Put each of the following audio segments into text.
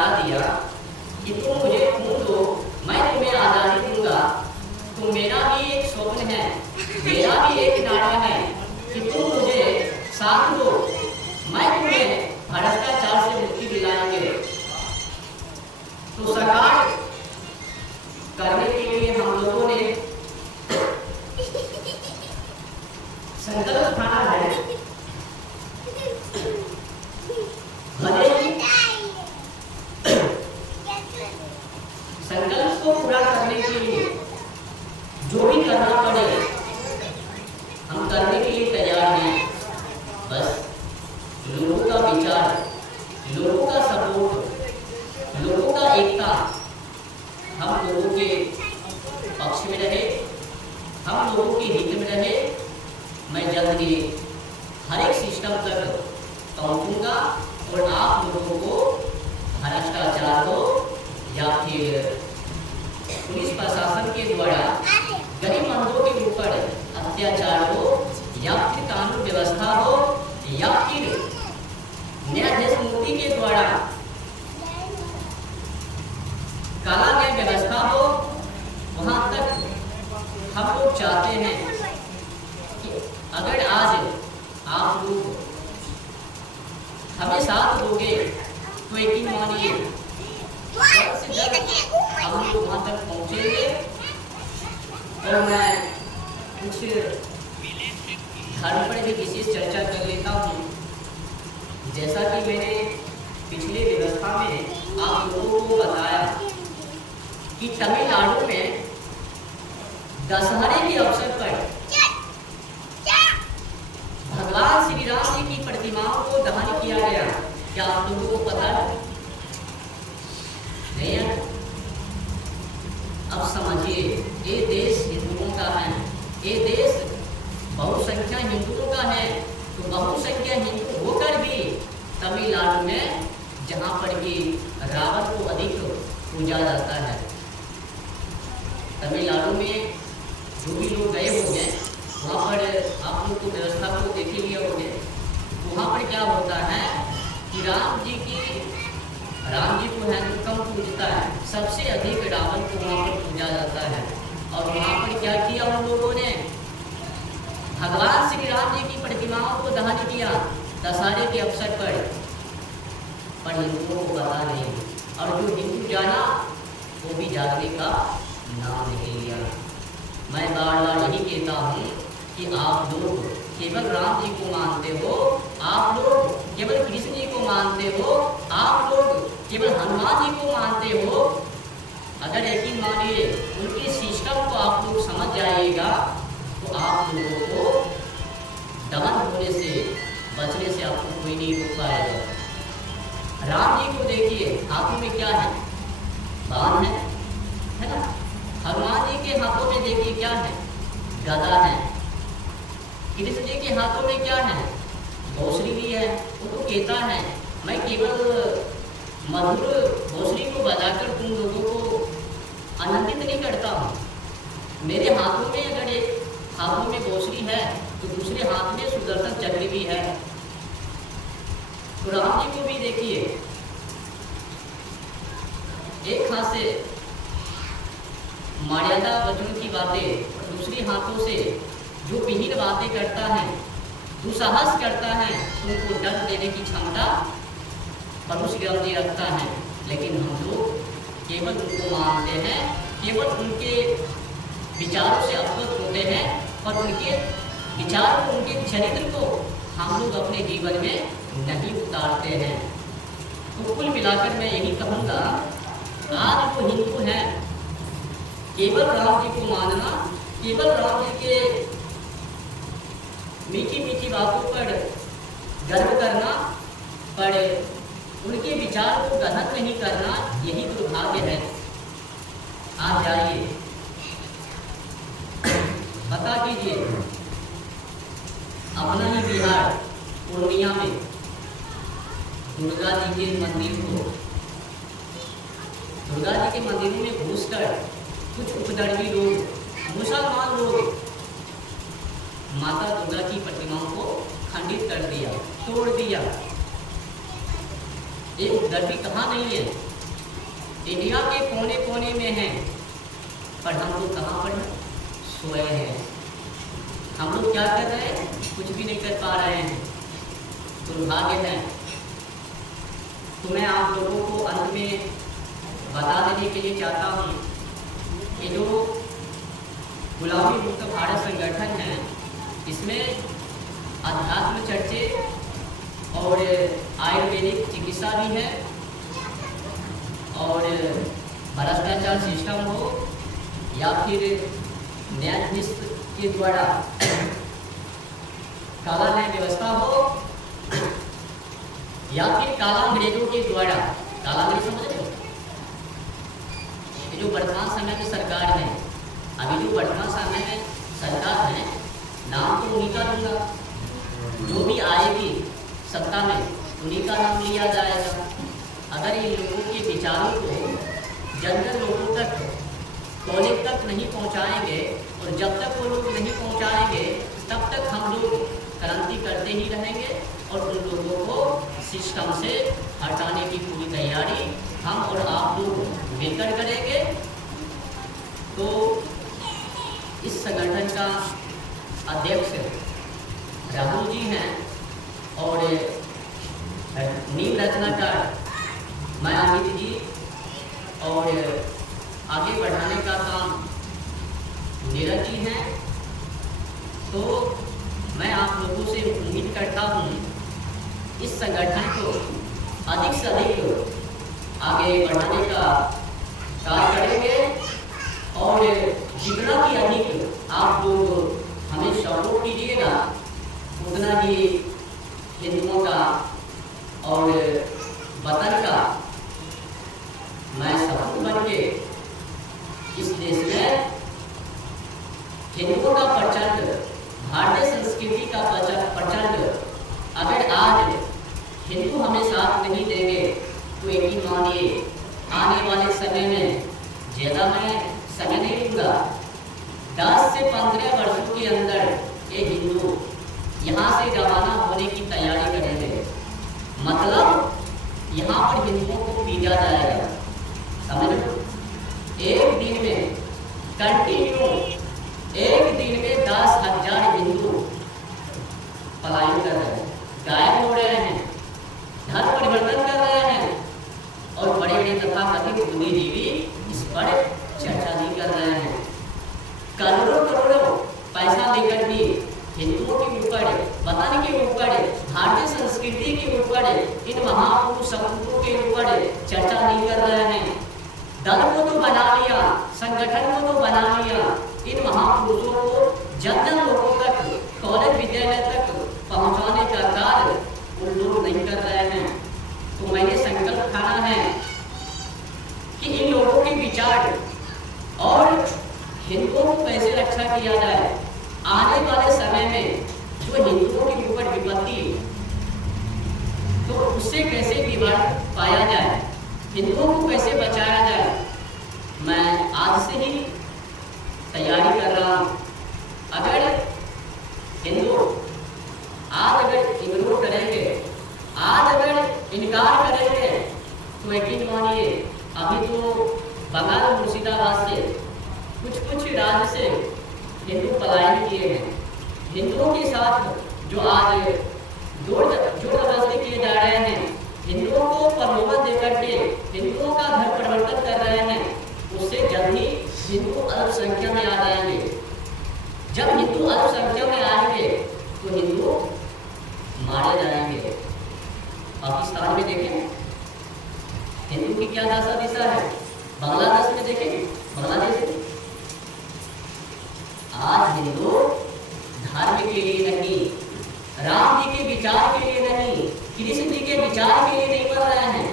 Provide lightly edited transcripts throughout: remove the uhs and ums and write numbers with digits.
नारा दिया कि तुम मुझे खून दो, मैं तुम्हें आज़ादी दूंगा, तो मेरा भी एक स्वप्न है, मेरा भी एक नारा है कि तुम मुझे साथ दो, मैं तुम्हें भ्रष्टाचार से मुक्ति दिलाएंगे। तो सरकार करने के लिए हम लोगों ने संकल्प उठाना है। भले ही संकल्प को पूरा करने के लिए जो भी करना पड़े हम करने के लिए तैयार हैं। बस लोगों का विचार, लोगों का सपोर्ट, लोगों का एकता हम लोगों के पक्ष में रहे, हम लोगों के हित में रहे। मैं जल्द ही हर एक सिस्टम तक पहुंचूंगा और आप लोगों को भ्रष्टाचार हो या फिर पुलिस प्रशासन के द्वारा गरीबमंदों के ऊपर अत्याचार हो या फिर कानून व्यवस्था हो या फिर न्यायाधीश मूर्ति के द्वारा काला न्याय व्यवस्था हो, वहां तक हम लोग चाहते हैं कि अगर आज आप लोग हमें साथ दोगे तो यकीन मानिए हम लोग वहां तक पहुंचेंगे। और मैं कुछ धर्म पर भी विशेष चर्चा कर लेता हूँ। जैसा कि मैंने पिछले व्यवस्था में आप लोगों को बताया कि तमिलनाडु में दशहरे के अवसर पर भगवान श्री राम जी की प्रतिमाओं को दहन किया गया। क्या आप लोगों को पता है? नहीं है? अब समझिए, ये देश हिंदुओं का है, ये देश बहुसंख्या हिंदुओं का है। तो बहुसंख्या हिंदू होकर भी तमिलनाडु में जहाँ पर भी रावण को अधिक पूजा जाता है, तमिलनाडु में जो भी लोग गए होंगे वहाँ पर आप लोग को व्यवस्था को देख लिए होंगे। वहाँ पर क्या होता है कि राम जी को है तो कम पूजता है, सबसे अधिक रावण को वहाँ पर पूजा जाता है। और वहाँ पर क्या किया उन लोगों ने? भगवान श्री राम जी की प्रतिमाओं को दहन किया दशहरे के अवसर पर हिंदुओं को पता नहीं। और जो हिंदू जाना वो भी जाने का नाम नहीं लिया। मैं बार बार यही कहता हूँ कि आप लोग केवल राम जी को मानते हो, आप लोग केवल कृष्ण जी को मानते हो, आप लोग केवल हनुमान जी को मानते हो। अगर यकीन मानिए उनके सिस्टम को आप लोग समझ जाइएगा तो आप लोगों को दमन होने से, बचने से आपको कोई नहीं रोक पाएगा। राम जी को देखिए, हाथों में क्या है? बाण है ना? हनुमान जी के हाथों में देखिए क्या है? गदा है। कृष्ण जी के हाथों में क्या है? बांसुरी भी है। वो तो कहता है मैं केवल मधुर बांसुरी को बजाकर तुम लोगों को आनंदित नहीं करता हूँ। मेरे हाथों में अगर एक हाथों में बांसुरी है तो दूसरे हाथ में सुदर्शन चक्र भी है। तो राम जी को भी देखिए, एक हाथ से मर्यादा वचन की बातें और दूसरे हाथों से जो विहीन बातें करता है, दुस्साहस करता है, उनको दंड देने की क्षमता परशुराम जी रखता है। लेकिन हम लोग केवल उनको मानते हैं, केवल उनके विचारों से अवगत होते हैं और उनके विचार को, उनके चरित्र को हम लोग अपने जीवन में नहीं उतारते हैं। तो कुल मिलाकर मैं यही कहूँगा, आज जो हिंदू हैं केवल राम जी को मानना, केवल राम जी के मीठी मीठी बातों पर गर्व करना, पर उनके विचार को ग्रहण नहीं करना, यही दुर्भाग्य है। आप जाइए, पता कीजिए, अपना ही बिहार पूर्णिया में दुर्गा जी के मंदिर को, दुर्गा जी के मंदिर में घुसकर कुछ उपद्रवी लोग, मुसलमान लोग माता दुर्गा की प्रतिमाओं को खंडित कर दिया, तोड़ दिया। ये उपद्रवी कहाँ नहीं है, इंडिया के कोने कोने में हैं, पर हम लोग कहाँ पर हैं? सोए हैं। हम लोग क्या कर रहे हैं? कुछ भी नहीं कर पा रहे हैं। दुर्भाग्य है। तो मैं आप लोगों को अंत में बता देने के लिए चाहता हूँ कि जो गुलामी मुक्त भारत संगठन है, इसमें अध्यात्म चर्चे और आयुर्वेदिक चिकित्सा भी है, और भ्रष्टाचार सिस्टम हो या फिर न्यायाधीश के द्वारा काला न्याय व्यवस्था हो या फिर काला अंग्रेजों के द्वारा, काला अंग्रेज समझ रहे हो? जो वर्तमान समय में सरकार है, अभी जो वर्तमान समय में सरकार है, नाम तो उन्हीं का लूंगा, जो भी आएगी सत्ता में उन्हीं का नाम लिया जाएगा। अगर इन लोगों के विचारों को जन जन लोगों तक, कोने तक नहीं पहुंचाएंगे, और जब तक वो लोग नहीं पहुंचाएंगे तब तक हम लोग क्रांति करते ही रहेंगे, और उन लोगों को सिस्टम से हटाने की पूरी तैयारी हम और आप लोग मिलकर करेंगे। तो इस संगठन का अध्यक्ष राहुल जी हैं, और नींव रचनाकार मैं अमित जी, और आगे बढ़ाने का काम नीरज जी हैं। तो मैं आप लोगों से उम्मीद करता हूँ इस संगठन को अधिक से अधिक आगे बढ़ाने का कार्य करेंगे, और जितना भी अधिक आप लोग हमें सपोर्ट कीजिएगा, उतना ही हिंदुओं का और वतन का मैं सपूत बन के इस देश में हिंदुओं का प्रचंड, भारतीय संस्कृति का प्रचंड, अगर आज हिंदू हमें साथ नहीं देंगे तो यकीन मानिए आने वाले समय में, ज़्यादा मैं समय नहीं लूँगा, 10 से 15 वर्षों के अंदर ये हिंदू यहाँ से रवाना होने की तैयारी करेंगे। मतलब यहाँ पर हिंदुओं को पीटा जाएगा, समझ लो। एक दिन में कंटिन्यू, एक दिन में 10,000 हिंदू पलायन कर रहे हैं, गायब हो रहे हैं, धर्म परिवर्तन कर रहे हैं, और बड़े बड़े तथाकथित बुद्धिजीवी इस पर चर्चा नहीं कर रहे हैं। करोड़ों करोड़ों पैसा लेकर भी हिंदुओं के ऊपर, वतन के ऊपर, भारतीय संस्कृति के ऊपर, इन महापुरुष सपूतों के ऊपर चर्चा नहीं कर रहे हैं। दल को तो बना लिया, संगठन को तो बना लिया, इन महापुरुषों को जन जन लोगों तक, कॉलेज विद्यालय तक पहुंचाने का कार्य उन लोग नहीं कर रहे हैं। तो मैंने संकल्प ठाना है कि इन लोगों के विचार और हिंदुओं को कैसे रक्षा किया जाए, आने वाले समय में जो हिंदुओं के ऊपर विपत्ति, तो उससे कैसे निवारण पाया जाए, हिंदुओं को कैसे बचाया जाए, मैं आज से ही तैयारी कर रहा हूँ। अगर हिंदू आज अगर इग्नोर करेंगे, आज अगर इनकार करेंगे, तो यकीन मानिए अभी तो बंगाल मुर्शिदाबाद से कुछ राज्य से हिंदू पलायन किए हैं। हिंदुओं के साथ जो आज जोर जबरदस्ती किए जा रहे हैं, हिंदुओं को प्रलोभन देकर के हिंदुओं का धर्म परिवर्तन कर रहे हैं, उससे जल्द ही हिंदू अल्पसंख्या में आ जाएंगे। जब हिंदू अल्पसंख्या में आएंगे तो हिंदू मारे जाएंगे। पाकिस्तान में देखें हिंदू की क्या दशा दिशा है, बांग्लादेश में देखें, बांग्लादेश में आज हिंदू धर्म के लिए नहीं, राम जी के विचार के लिए नहीं, कृष्ण जी के विचार के लिए नहीं कर रहे हैं।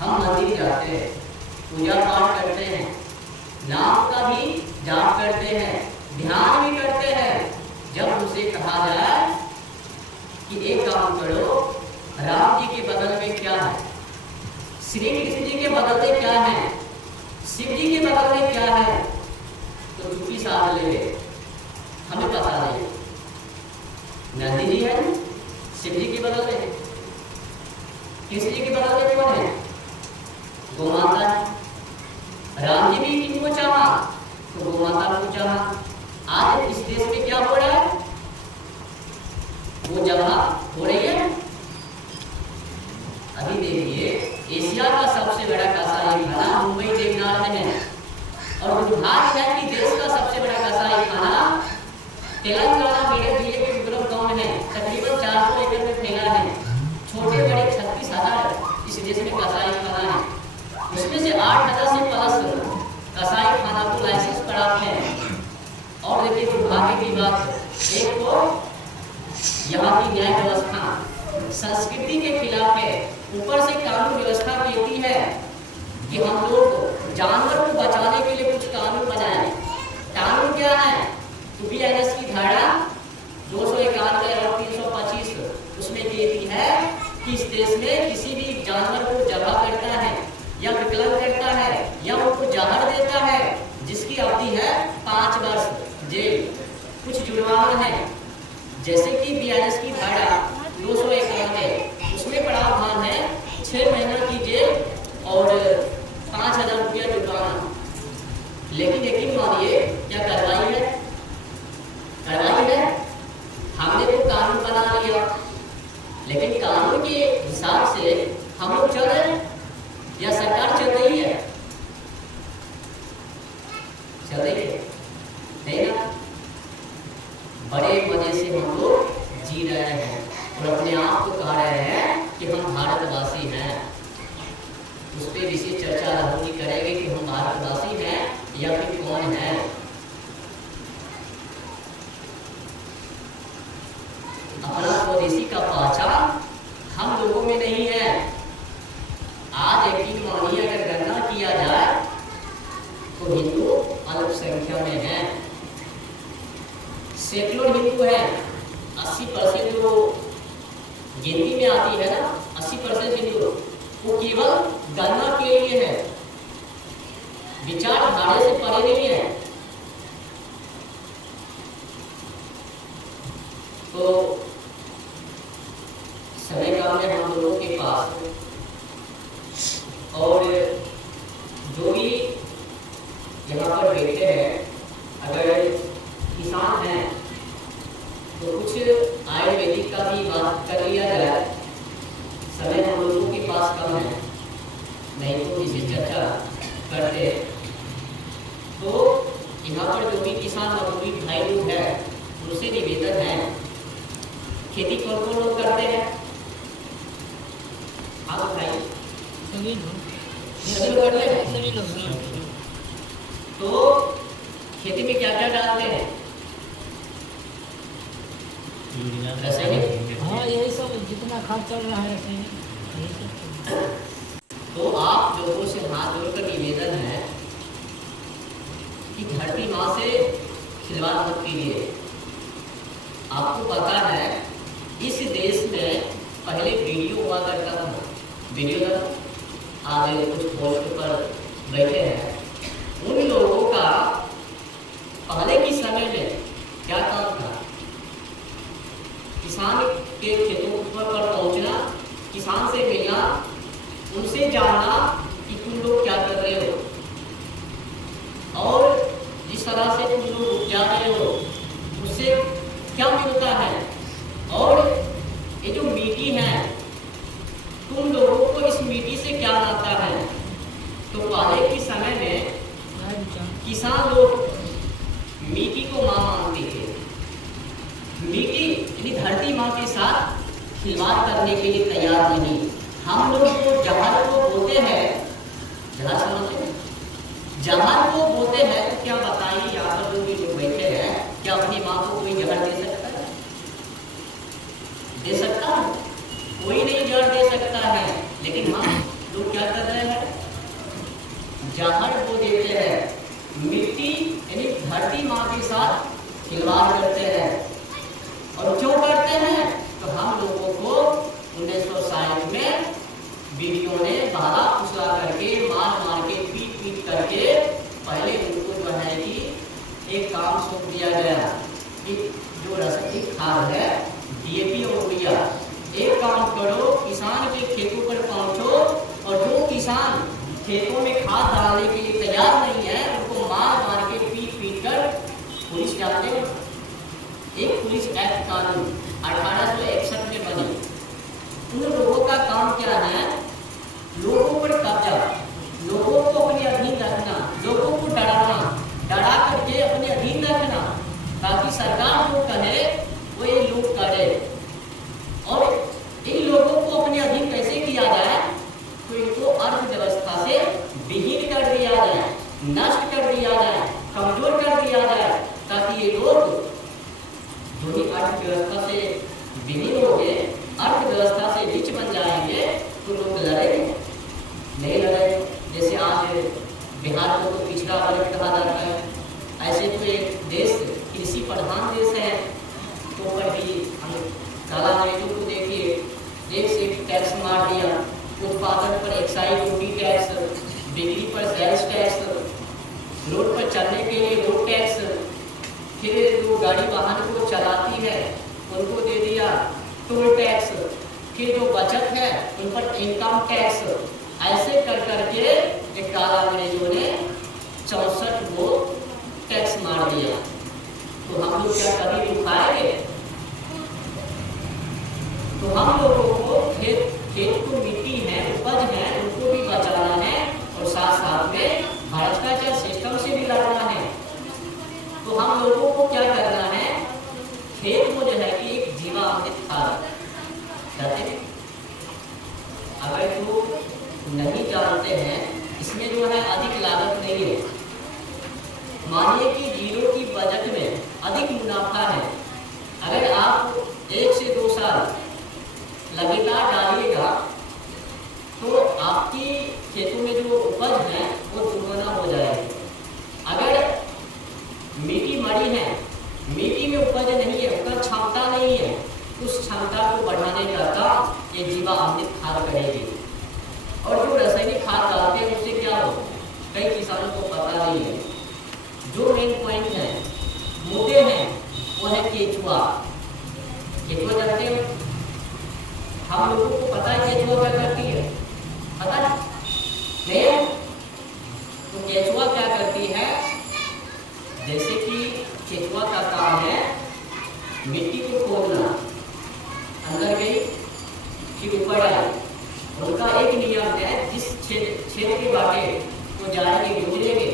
हम मंदिर जाते हैं, पूजा पाठ करते हैं, नाम का भी जाप करते हैं, ध्यान भी करते हैं। जब उसे कहा जाए कि एक काम करो, राम जी के बगल में क्या है, श्री कृष्ण जी के बगल में क्या है, शिव जी के बगल में क्या है, तो चुप्पी साध ले, हमें पता नहीं। नंदी जी है, शिव जी के बगल में, कृष्ण जी के बगल में कौन है, गौ माता एशिया का सबसे बड़ा कसाई खाना मुंबई देवनार में है, और दुर्भाग्य है कि देश का सबसे बड़ा कसाई खाना तेलंगाना मेरे जिले के विक्रम गांव में है। तकरीबन 400 एकड़ में फैला है। छोटे बड़े 36,000 इस देश में कसाई खाना है। उसमें से 8,000 से प्लस कसाई खाना को लाइसेंस प्राप्त है। और देखिए दुर्भाग्य की बात, एक तो यहाँ की न्याय व्यवस्था संस्कृति के खिलाफ है, ऊपर से कानून व्यवस्था कहती है कि हम लोग जानवर को बचाने के लिए कुछ कानून बनाए। कानून क्या है? तो BINS की धारा 291 और 325 उसमें कहती है कि इस देश में किसी भी जानवर को जबा करता है या विकलांग करता है या उनको जहर देता है, जिसकी अवधि है 5 वर्ष जेल, कुछ जुर्माना है। जैसे कि BINS की धारा 291 उसमें प्रावधान है 6 महीना की जेल और 5,000 रुपया जुर्माना। लेकिन यकीन मानिए क्या कार्रवाई है? कार्रवाई है। हमने तो कानून बना लिया, लेकिन कानून के हिसाब से हम लोग चल रहे हैं या सरकार चल रही है? चल रही है नहीं ना। बड़े मजे से हम लोग जी रहे हैं और अपने आप को कह रहे हैं कि हम भारतवासी हैं। उस पर विशेष चर्चा होनी करेंगे कि हम भारतवासी हैं या फिर कौन है। अपना स्वदेशी का पहचान हम लोगों में नहीं है। आज यकीन मानिए अगर गणना किया जाए तो हिंदू अल्पसंख्या में है। सैकड़ों हिंदू है, 80% जो गिनती में आती है ना, 80% हिंदू वो केवल गणना के लिए है, विचारधारा से परे नहीं है। तो समय काल में हम लोगों के पास और जो भी यहाँ पर बैठे हैं, अगर किसान हैं तो कुछ आयुर्वेदिक का भी बात कर लिया जाए। समय हम लोगों के पास कम है, नहीं तो इसे चर्चा करते। तो यहाँ पर जो भी किसान मजदूरी भाई लोग हैं उनसे निवेदन है, खेती कौन कौन लोग करते हैं? आप बताइए। सभी लोग करते हैं। सभी लोग। तो खेती में क्या क्या डालते हैं? रासायनिक। हाँ, यही सब जितना खाद चल रहा है रासायनिक। तो आप लोगों से हाथ जोड़कर निवेदन है कि धरती माँ से खिलवाड़ मत कीजिए। आपको पता है इस देश में पहले वीडियो हुआ करता था, वीडियो था। आज कुछ पोस्ट पर बैठे हैं, उन लोगों का पहले के समय में क्या काम था? किसान के खेतों पर पहुंचना, किसान से मिलना, उनसे जानना कि तुम लोग क्या कर रहे हो और जिस तरह से तुम लोग उपजा रहे हो उससे क्या मिलता है, और ये जो मिट्टी है तुम लोगों को इस मिट्टी से क्या आता है। तो पहले के समय में किसान लोग मिट्टी को मां मानते थे। मिट्टी यानी धरती माँ के साथ खिलवाड़ करने के लिए तैयार नहीं। हम लोग को जहर को बोते हैं, जहर समझते हैं, जहर को बोते हैं। तो क्या बताइए यहाँ पर जो भी लोग बैठे हैं, क्या अपनी माँ को कोई जहर दे सकता है? दे सकता है? कोई नहीं जहर दे सकता है। लेकिन हम लोग क्या कर रहे हैं? जहर को देते हैं। मिट्टी यानी धरती माँ के साथ खिलवाड़ करते हैं। और क्यों करते हैं? तो हम लोगों को 1960 में वीडियो ने बहला फुसला करके, मार मार के, पीट पीट करके पहले उनको जो है कि एक काम सौंप दिया गया कि जो रासायनिक खाद है DAP और यूरिया, एक काम करो, किसान के खेतों पर पहुंचो और जो किसान खेतों में खाद डालने के लिए तैयार नहीं है उनको मार मार के, पीट पीट कर पुलिस डालते हो। एक पुलिस एक्ट कानून 1861 में बनी। उन लोगों का काम क्या है? लोगों अर्थव्यवस्था से विहीन कर दिया जाए, नष्ट कर दिया जाए, कमजोर कर दिया जाए, ताकि ये लोग जो ही अर्थव्यवस्था से विलीन हो गए, अर्थव्यवस्था से नीच बन जाएंगे, तो लोग लड़ेंगे नहीं लड़ेंगे। जैसे आज बिहार को तो पिछड़ा वर्ग कहा जाता है, ऐसे तो एक देश कृषि प्रधान देश है, तो पर भी हम काला अंग्रेजों को देखिए, एक से एक टैक्स मार दिया, उत्पादन पर एक्साइज ड्यूटी टैक्स, बिक्री पर सेल्स टैक्स, रोड पर चलने के लिए रोड टैक्स, फिर जो गाड़ी वाहन को चलाती है उनको दे दिया टोल टैक्स, फिर जो बचत है उन पर इनकम टैक्स। ऐसे कर करके एक काला अंग्रेजों ने 64 को टैक्स मार दिया। तो हम लोग क्या कभी रुकाएंगे? तो हम लोगों को खेत को मिट्टी है, उपज है, उनको भी बचाना है और साथ साथ में भ्रष्टाचार सिस्टम से भी लड़ना है। तो हम लोगों को क्या करना है? खेत को जो है कि एक जीवामृत खाद कहते हैं। अगर जो नहीं जानते हैं, इसमें जो है अधिक लागत नहीं है। मानिए कि जीरो की बजट में अधिक मुनाफा है, अगर आप 1 से 2 साल लगातार डालिएगा तो आपकी खेतों में जो उपज है वो दुगना हो जाएगी। अगर मिट्टी मड़ी है, मिट्टी में उपज नहीं है, उसका क्षमता नहीं है, उस क्षमता को बढ़ाने का काम ये जीवामृत खाद करेगी। और जो रासायनिक खाद डालते हैं उससे क्या हो, कई किसानों को पता नहीं है। जो मेन पॉइंट है मुद्दे हैं वो है केचुआ। केचुआ जानते हो? हम लोगों को पता है केचुआ क्या करती है? पता नहीं? तो केचुआ क्या करती है? जैसे कि केचुआ का काम है मिट्टी को खोदना, अंदर गई फिर ऊपर आई। उनका एक नियम है, जिस क्षेत्र के बाटे वो जाएंगे गुजरेंगे,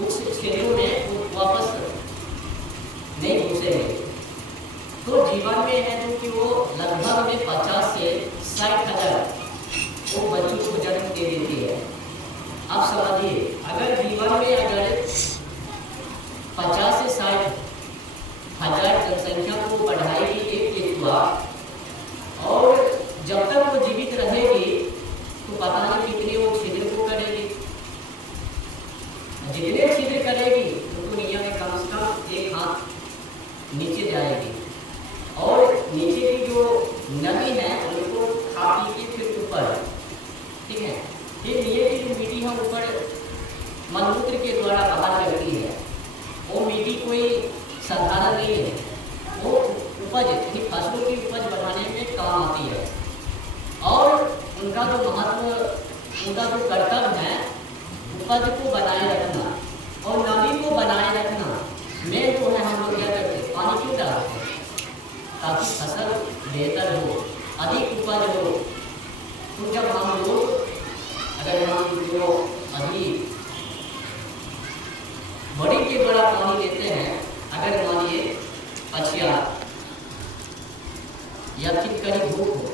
उस क्षेत्रों में वो वापस नहीं घुसेंगे। तो जीवन में है जो कि वो लगभग में 50 से 60 हज़ार वो बच्चों को जन्म दे देती है। आप समझिए, अगर जीवन में अगर 50 से 60 हज़ार जनसंख्या को बढ़ाएगी एक केचुआ, और जब तक वो जीवित रहेगी तो पता नहीं कितने वो छिद्र को करेगी। जितने छिद्र करेगी तो दुनिया में कम से कम 1 हाथ नीचे जाएगी, और नीचे की जो नमी है उनको खा पी के फिर ऊपर, ठीक है। फिर नीचे की जो मिट्टी है ऊपर मलमूत्र के द्वारा बाहर करती है। वो मिट्टी कोई साधारण नहीं है, वो उपज यानी फसलों की उपज बढ़ाने में काम आती है। और उनका जो महत्व, उनका जो कर्तव्य है उपज को बनाए रखना और नमी को बनाए रखना। में जो है हम लोग क्या करते हैं, पानी क्यों डालते हैं? ताकि फसल बेहतर हो, अधिक उपज हो। तो जब हम लोग अगर हम जो अभी बड़ी के बड़ा पानी देते हैं, अगर मानिए 50 या फिर कहीं धूप हो,